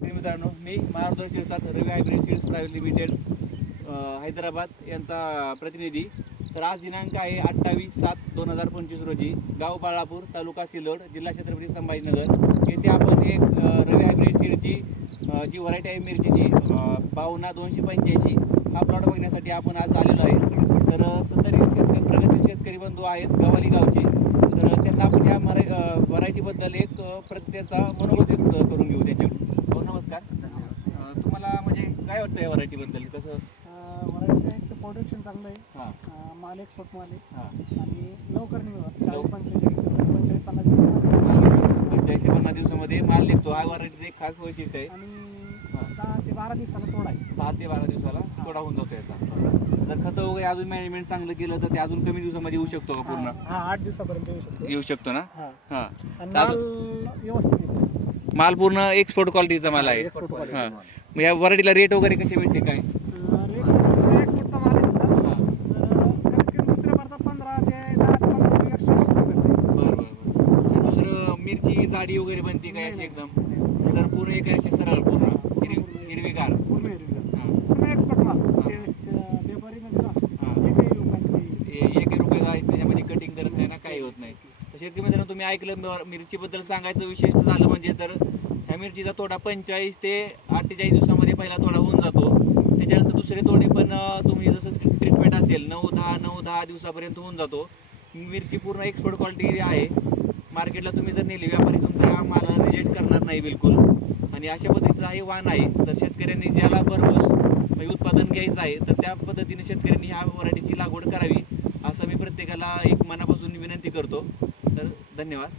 मित्रांनो, मी Maruti Shirsat Ravi hybrid seeds private limited Hyderabad यांचा प्रतिनिधी. तर आज दिनांक आहे 28/7/2025 रोजी, गाव बाळापूर, तालुका सिल्लोड, जिल्हा छत्रपती संभाजीनगर येथे आपण एक रवी हायब्रिड सीडची जी व्हरायटी आहे मिरचीची 52-285 हा प्लॉट बघण्यासाठी आपण आज आलेलो आहे. तर सत्तरी प्रगतशील शेतकरी बंधू आहेत गव्हाली गावचे. तर त्यांना आपण या व्हरायटीबद्दल एक प्रत्येचा मनोगत व्यक्त करून घेऊ त्याच्याकडे. हो, नमस्कार. तुम्हाला म्हणजे काय वाटतं या व्हरायटीबद्दल? कसं व्हरायटीचं एक तर प्रोडक्शन चांगलं आहे. हां माल एक्सपोर्ट माल आहे हां आणि लवकर निघतो. 40-45 दिवसात 45 ते 50 दिवसामध्ये माल निघतो. हा व्हरायटीचं एक खास वैशिष्ट्य आहे. आणि 10 ते 12 दिवसाला तोडा आहे. 10 ते 12 दिवसाला तोडा होऊन जातो याचा. जर खतं वगैरे अजून मॅनेजमेंट चांगलं केलं तर ते अजून कमी दिवसामध्ये येऊ शकतो का पूर्ण? हा 8 दिवसापर्यंत येऊ शकतो. येऊ शकतो ना. हा हां आणि माल व्यवस्थित येतो. माल पूर्ण एक्सपोर्ट क्वालिटीचा माल आहे. Export quality. हां, मग या व्हरायटीला रेट वगैरे कसे मिळते काय? रेट एक्सपोर्टचा माल आहे त्याचा. कमीत कमी दुसऱ्या भारतात 15 ते 15 एक्स्ट्रा भेटते. बरं. दुसरं मिरची जाडी वगैरे बनते काय अशी एकदम सर पूर्ण एक अशी सरळ पूर्ण हिरवीगार? पूर्ण हिरवीगार. हां पूर्ण एक्सपोर्ट माल. व्यापारीमध्ये ना हां एकही रुपयाचं काही 1 रुपया आहे त्याच्यामध्ये कटिंग करत नाही ना, काही होत नाही. तर शेतकरी मित्रांनो, तुम्ही ऐकलं मिरचीबद्दल सांगायचं विशेष झालं म्हणजे तर ह्या मिरचीचा तोडा 45 ते 48 दिवसामध्ये पहिला तोडा होऊन जातो. त्याच्यानंतर दुसरे तोडे पण तुम्ही जसं ट्रीटमेंट असेल 9-10 दिवसापर्यंत होऊन जातो. मिरची पूर्ण एक्सपोर्ट क्वालिटी आहे. मार्केटला तुम्ही जर नेली, व्यापारी तुमचा माल रिजेक्ट करणार नाही बिलकुल. आणि अशा पद्धतीचा हे वाण आहे. तर शेतकऱ्यांनी ज्याला भरघोस उत्पादन घ्यायचं आहे तर त्या पद्धतीने शेतकऱ्यांनी ह्या व्हरायटीची लागवड करावी असं मी प्रत्येकाला एक मनापासून विनंती करतो. तर धन्यवाद.